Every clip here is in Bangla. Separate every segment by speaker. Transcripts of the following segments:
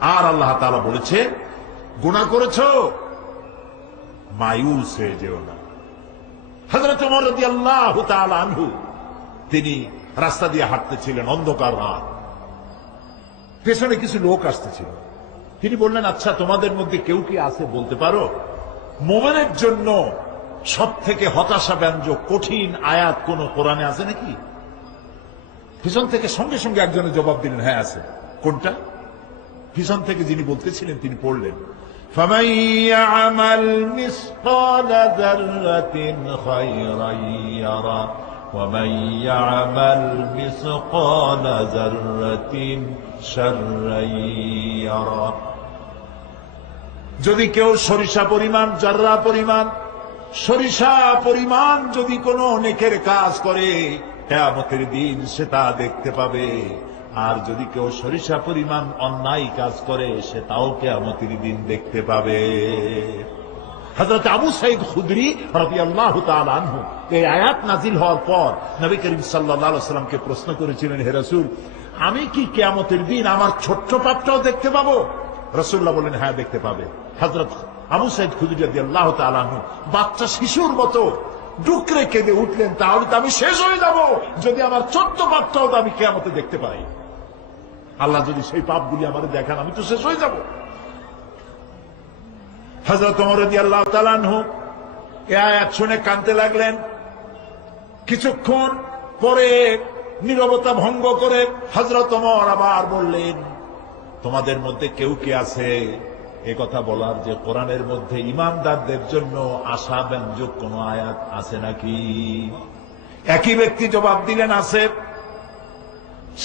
Speaker 1: আর আল্লাহ তাআলা বলেছে, গুনাহ করেছ? মায়ুস হয়ে যেও না। হজরত রাদিয়াল্লাহু আনহু, তিনি রাস্তা দিয়ে হাঁটতেছিলেন অন্ধকার রাত। পেছনে কিছু লোক আসতেছিল। তিনি বললেন আচ্ছা তোমাদের মধ্যে কেউ কি আছে বলতে পারো? মোমেনের জন্য সব থেকে হতাশা ব্যঞ্জক কঠিন আয়াত কোন কোরআনে আছে নাকি? পিছন থেকে সঙ্গে সঙ্গে একজনের জবাব দিলেন হ্যাঁ আছে। কোনটা? পিছন থেকে যিনি বলতেছিলেন, তিনি পড়লেন। যদি কেউ সরিষা পরিমাণ জর্রা পরিমাণ, সরিষা পরিমাণ যদি কোনো অনেকের কাজ করে, কেয়ামতের দিন সে তা দেখতে পাবে। আর যদি কেউ সরিষা পরিমাণ অন্যায় কাজ করে, সে তাও কেয়ামতের দিন দেখতে পাবে। হজরত আবু সাইদ খুদরি রবি আল্লাহ আনহু এই আয়াত নাজিল হওয়ার পর নবী করিম সাল্লাহ সাল্লামকে প্রশ্ন করেছিলেন, হে রসুল, আমি কি কেয়ামতের দিন আমার ছোট্ট পাপটাও দেখতে পাবো? রসুল্লাহ বলেন হ্যাঁ দেখতে পাবে। হজরত আবু সাইদ খুদরি রবি আল্লাহ আনহু বাচ্চা শিশুর মতো ডুকরে কেঁদে উঠলেন, তাহলে তো আমি শেষ হয়ে যাব, যদি আমার ছোট্ট পাপটাও তো আমি কেয়ামতে দেখতে পাই। আল্লাহ যদি সেই পাপগুলি আমাদের দেখান, আমি তো শেষ হয়ে যাব। হজরত মরদি আল্লাহ তালানহু এ আয়াত শুনে কানতে লাগলেন। কিছুক্ষণ পরে নীরবতা ভঙ্গ করে হজরত অমর আবার বললেন, তোমাদের মধ্যে কেউ কে আছে? এ কথা বলার যে কোরআনের মধ্যে ইমানদারদের জন্য আশা ব্যঞ্জক কোন আয়াত আছে নাকি? একই ব্যক্তি জবাব দিলেন, আছে।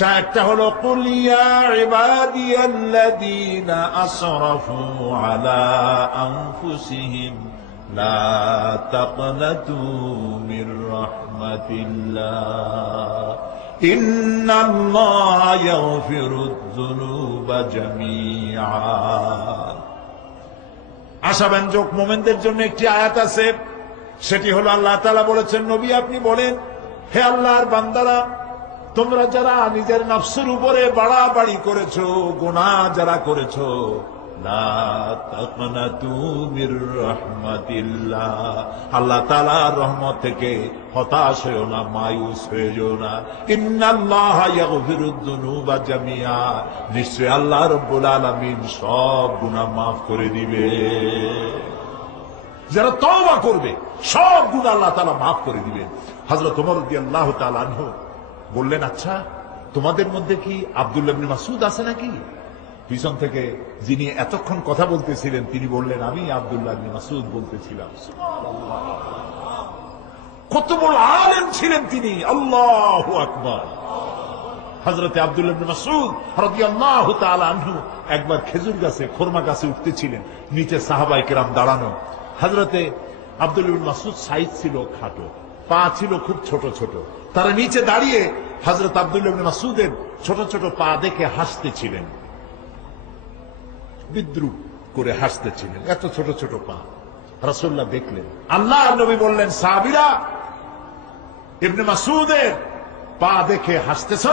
Speaker 1: একটা হলো কুলিয়া ইবাদিয়াল্লাযীনা আসরাফু আলা লা মির আশাব্যঞ্জক মোমেনদের জন্য একটি আয়াত আছে, সেটি হলো, আল্লাহ তাআলা বলেছেন, নবী আপনি বলেন, হে আল্লাহর বান্দারা তোমরা যারা নিজের নফসের উপরে বাড়াবাড়ি করেছ গোনা যারা করেছ আল্লাহ রহমত থেকে হতাশ হয়েও না, মায়ুস না। নিশ্চয় আল্লাহ রব্বুল আলামিন সব গুনাহ মাফ করে দিবে। যারা তওবা করবে, সব গুনাহ আল্লাহ তালা মাফ করে দিবেন। হযরত ওমর রাদিয়াল্লাহু তাআলা আনহু বললেন আচ্ছা তোমাদের মধ্যে কি আব্দুল্লাহ ইবনে মাসুদ আছে নাকি? পিছন থেকে যিনি এতক্ষণ কথা বলতেছিলেন, তিনি বললেন, আমি আব্দুল্লাহ মাসুদ বলতেছিলাম। কত বড় আলেম ছিলেন তিনি। আল্লাহু আকবার। হজরতে আব্দুল্লাহ মাসুদ রাদিয়াল্লাহু তাআলা আনহু একবার খেজুর গাছে, খোরমা গাছে উঠতেছিলেন, নিচে সাহাবাই কেরাম দাঁড়ানো। হজরতে আব্দুল মাসুদ সাইজ ছিল খাটো, পা ছিল খুব ছোট ছোট। তারা নিচে দাঁড়িয়ে হজরত আব্দুল ইবনে মাসুদের ছোট ছোট পা দেখে হাসতেছিলেন। বিদ্রুপ করে হাসতেছিলেন। এত ছোট ছোট পা। রাসূলুল্লাহ দেখলেন। আল্লাহ নবী বললেন, সাহাবীরা, ইবনে মাসুদের পা দেখে হাসতেছ?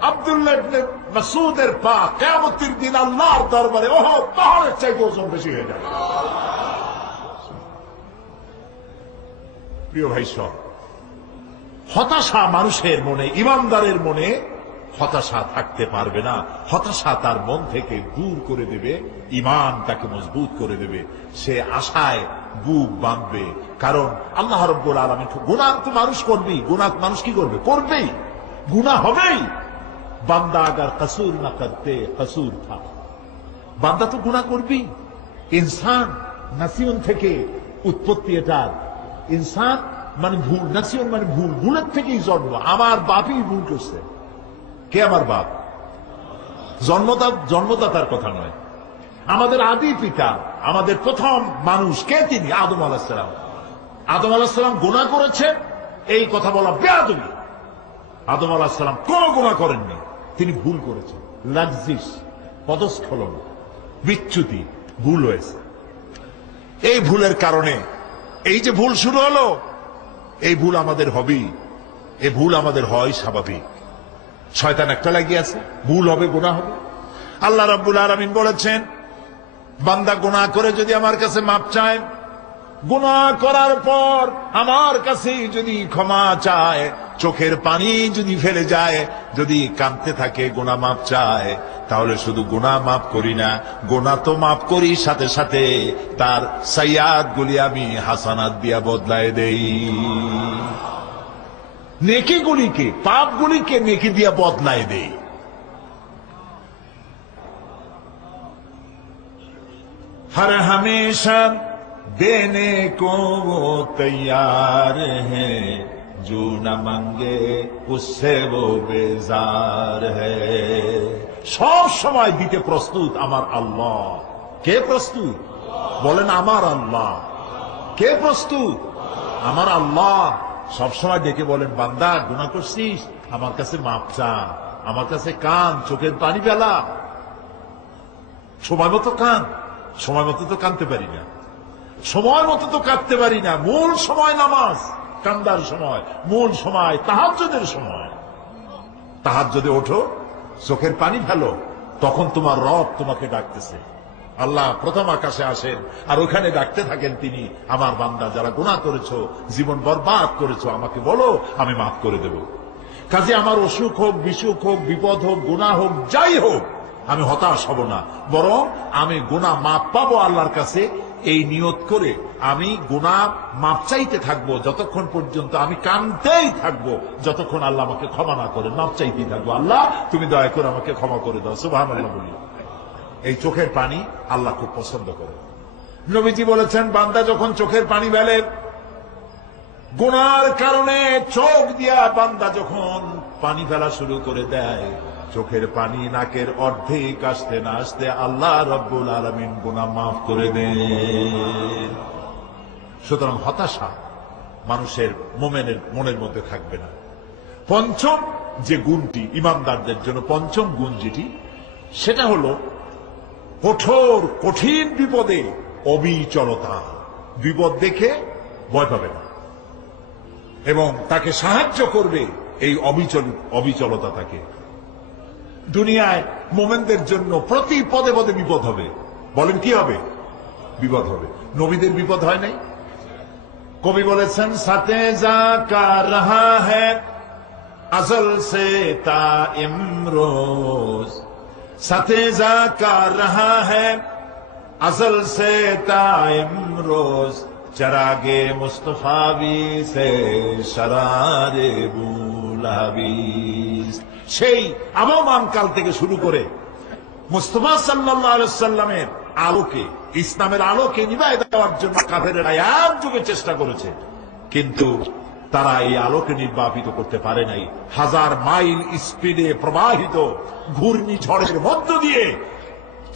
Speaker 1: আব্দুল্লাহ ইবনে মাসুদের পা কিয়ামতের দিন আল্লাহর দরবারে, ওহ, পাহাড়ের চাইতে ওজন বেশি হয়ে যাবে। প্রিয় ভাই সব হতাশা মানুষের মনে, ইমানদারের মনে হতাশা থাকতে পারবে না। হতাশা তার মন থেকে দূর করে দেবে, ইমান তাকে মজবুত করে দেবে। সে আশায় বুক বাঁধবে, কারণ আল্লাহ রব্বুল আলমী গুণা তো মানুষ করবেই গুণা মানুষ কি করবে? করবেই। গুণা হবেই। বান্দা আগার কসুর না করতে কসুর থা বান্দা তো গুণা করবেই। ইনসান নাসিউন থেকে উৎপত্তি এটার। ইনসান মানে ভুল নাসিয়ন মানে ভুল, ভুলের থেকেই জন্ম। আমার বাপই ভুল করছে। কে আমার বাপ? জন্মদাত জন্মদাতার কথা নয়। আমাদের আদি পিতা, আমাদের প্রথম মানুষ কে তিনি? আদম আলাহিসাম আদম আলাহিসাম গুণা করেছেন এই কথা বলা বেয়াদবি। আদম আলাহিসাম কোন গুণা করেননি, তিনি ভুল করেছেন। লাজিস, পদস্খলন, বিচ্যুতি, ভুল হয়েছে। এই ভুলের কারণে, এই যে ভুল শুরু হলো এই ভুল আমাদের হবেই। এই ভুল আমাদের হয় স্বাভাবিক। শয়তান একটা লাগিয়ে আছে, ভুল হবে গোনা হবে। আল্লাহ রাব্বুল আলামিন বলেছেন, বান্দা গোনা করে যদি আমার কাছে মাপ চায়, গুনাহ করার পর আমার কাছে যদি ক্ষমা চায়, চোখের পানি যদি ফেলে যায়, যদি কাঁদতে থাকে গোনা মাপ চায় তাহলে শুধু গোনা মাফ করি না গোনা তো মাফ করি সাথে সাথে তার সাইয়াদ গুলি আমি হাসানাত দিয়া বদলায় দেই। নেকি গুলিকে, পাপ গুলিকে নেকি দিয়া বদলায় দেই। হর হমেশা দেনে কো তৈয়ার হ্যাঁ जो न मांगे उससे वो बेजार है সব সময় দিতে প্রস্তুত আমার আল্লাহ কে প্রস্তুত বলেন আমার আল্লাহ কে প্রস্তুত আমার আল্লাহ সব সময় ডেকে বলেন বান্দা গুণা করছিস আমার কাছে মাপ চা আমার কাছে কান চোখের পানি ফেলা সময় মতো কান সময় মতো তো কানতে পারি না সময় মতো তো কাঁদতে পারি না মূল সময় নামাজ কান্দার সময়, মূল সময়, তাহাজ্জুদের সময়। তাহাজ্জুদে ওঠো, চোখের পানি ফেলো, তখন তোমার রব তোমাকে ডাকতেছে। আল্লাহ প্রথম আকাশে আসেন, আর ওখানে ডাকতে থাকেন তিনি, আমার বান্দা, যারা গুনাহ করেছ, জীবন বরবাদ করেছ, আমাকে বলো, আমি মাফ করে দেব। কাজে আমার অসুখ হোক, বিসুখ হোক, বিপদ হোক, গুনাহ হোক, যাই হোক, আমি হতাশ হব না। বরং আমি গুনাহ মাপ পাবো আল্লাহর কাছে এই নিয়ত করে আমি গুনাহ মাপ চাইতে থাকব যতক্ষণ পর্যন্ত আমি কানতেই থাকব, যতক্ষণ আল্লাহ আমাকে ক্ষমা না করে মাপ চাইতেই থাকব। আল্লাহ, তুমি দয়া করে আমাকে ক্ষমা করে দাও। সুবাহ বলি। এই চোখের পানি আল্লাহ খুব পছন্দ করে। নবীজি বলেছেন, বান্দা যখন চোখের পানি বেলে গুনার কারণে চোখ দিয়া বান্দা যখন পানি ফেলা শুরু করে দেয় চোখের পানি নাকের অর্ধেক আসতে না আসতে আল্লাহ রব্বুল আলমিন গুনা মাফ করে দেন। সুতরাং হতাশা মানুষের, মোমেনের, মনের মধ্যে থাকবে না। পঞ্চম যে গুণটি ইমানদারদের জন্য, পঞ্চম গুণ যেটি, সেটা হলো কঠোর, কঠিন বিপদে অবিচলতা। বিপদ দেখে ভয় পাবে না। এবং তাকে সাহায্য করবে এই অবিচল অবিচলতা তাকে। দুনিয়ায় মোমেনদের জন্য প্রতি পদে পদে বিপদ হবে। বলেন কি হবে? বিপদ হবে। নবীদের বিপদ হয় নাই? কবি বলেছেন, সাথে যা কা রাহা আসল সে তা ইমরোজ। সাথে যা কা রাহা সে তা ইমরোজ। চরাগে মুস্তফাবি সে, সরারে বুলাবি সেই আবহমান কাল থেকে শুরু করে মুস্তফা সাল্লামের আলোকে, ইসলামের আলোকে নিবাই দেওয়ার জন্য কাফেরেরা এক যুগে চেষ্টা করেছে। কিন্তু তারা এই আলোকে নির্বাপিত করতে পারে নাই। হাজার মাইল স্পিডে প্রবাহিত ঘূর্ণি ঝড়ের মধ্য দিয়ে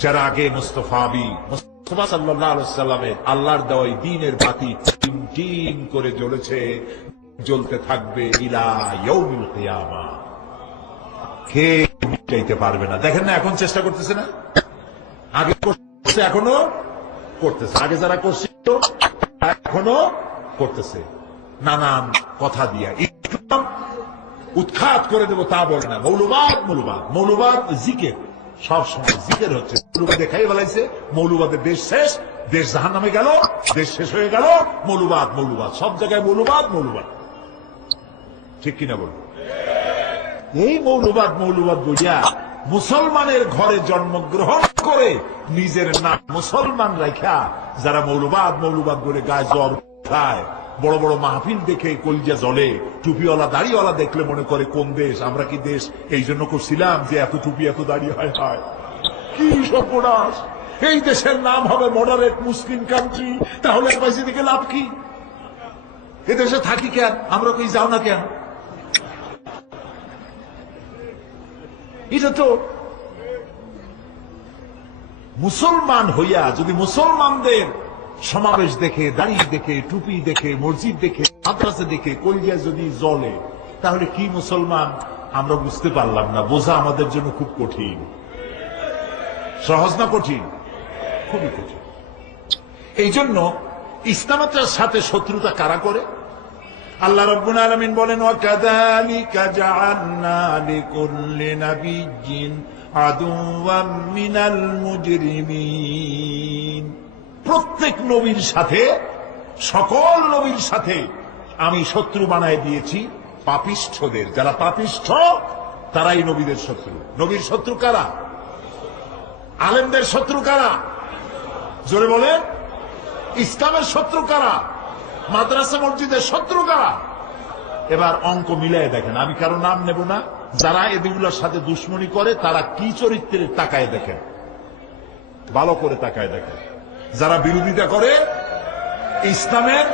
Speaker 1: চেরাগে মুস্তফাবি মুস্তফা সাল্লামের আল্লাহর দেওয়াই দিনের বাতি টিম টিম করে জ্বলেছে, জ্বলতে থাকবে ইলা ইয়ৌমিল কিয়ামা। কে মিটাইতে পারবে না। দেখেন না, এখন চেষ্টা করতেছে না? আগে করছে, এখনও করতেছে। আগে যারা করছিল এখনও করতেছে। নানান কথা দিয়া। ইসলাম উৎখাত করে দেব, তা বলে না। মৌলবাদ মৌলবাদ। মৌলবাদ জিকের। সব সময় জিকের হচ্ছে। মৌলবাদ দেখাই বেলাইছে মৌলবাদের দেশ শেষ, দেশ জাহান নামে গেল, দেশ শেষ হয়ে গেল। মৌলবাদ মৌলবাদ। সব জায়গায় মৌলবাদ মৌলবাদ। ঠিক কিনা বলব? এই মৌলবাদ মৌলবাদ বুঝিয়া মুসলমানের ঘরে জন্মগ্রহণ করে নিজের নাম মুসলমান রাখা যারা মৌলবাদ মৌলবাদ বলে গায়ে জ্বর খায়, বড় বড় মাহফিল দেখে কলজা জলে টুপিওয়ালা, দাড়িওয়ালা দেখলে মনে করে, কোন দেশ? আমরা কি দেশ? এই জন্য করছিলাম যে এত টুপি, এত দাড়ি হয় হয়। কি সর্বনাশ! এই দেশের নাম হবে মডারেট মুসলিম কান্ট্রি তাহলে লাভ কি? এ দেশে থাকি কেন? আমরা কই যাও না কেন? এটা তো মুসলমান হইয়া, যদি মুসলমানদের সমাবেশ দেখে দাঁড়িয়ে দেখে, টুপি দেখে, মসজিদ দেখে, মাদ্রাসা দেখে, কলিজা যদি জলে তাহলে কি মুসলমান? আমরা বুঝতে পারলাম না। বোঝা আমাদের জন্য খুব কঠিন। সহজ না কঠিন? খুবই কঠিন। এই জন্য ইসলামের সাথে শত্রুতা কারা করে? আল্লাহ রব্বুল আলামিন বলেন, ওয়াকাযালিকা জাআলনা লিকুল্লি নাবিয়্যিন মিনাল মুজরিমিন। প্রত্যেক নবীর সাথে, সকল নবীর সাথে আমি শত্রু বানায় দিয়েছি পাপিষ্ঠদের। যারা পাপিষ্ঠ, তারাই নবীদের শত্রু। নবীর শত্রু কারা? আলেমদের শত্রু কারা? জোরে বলেন, ইসলামের শত্রু কারা? মাদ্রাসা মসজিদের শত্রু কারা এবার অঙ্ক মিলাই দেখেন, আমি কারও নাম নেব না। যারা এদিগুলোর সাথে দুশ্মনী করে, তারা কি চরিত্রের তাকায় দেখেন? ভালো করে তাকায় দেখেন। যারা বিরোধিতা করে, ইসলামের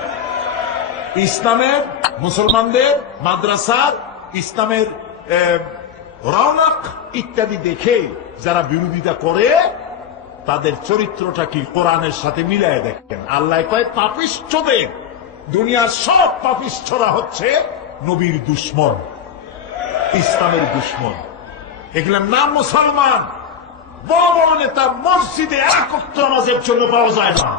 Speaker 1: ইসলামের মুসলমানদের মাদ্রাসার, ইসলামের রওনক ইত্যাদি দেখে যারা বিরোধিতা করে, তাদের চরিত্রটা কি কোরআনের সাথে মিলায় দেখেন? আল্লাহ কয়, পাপিষ্ঠদের। দুনিয়ার সব পাপিষ্ঠরা হচ্ছে নবীর দুশ্মন, ইসলামের দুশ্মন। এগুলোর নাম মুসলমান। বড় বড় নেতা মসজিদে একত্র নামাজের জন্য পাওয়া যায় না।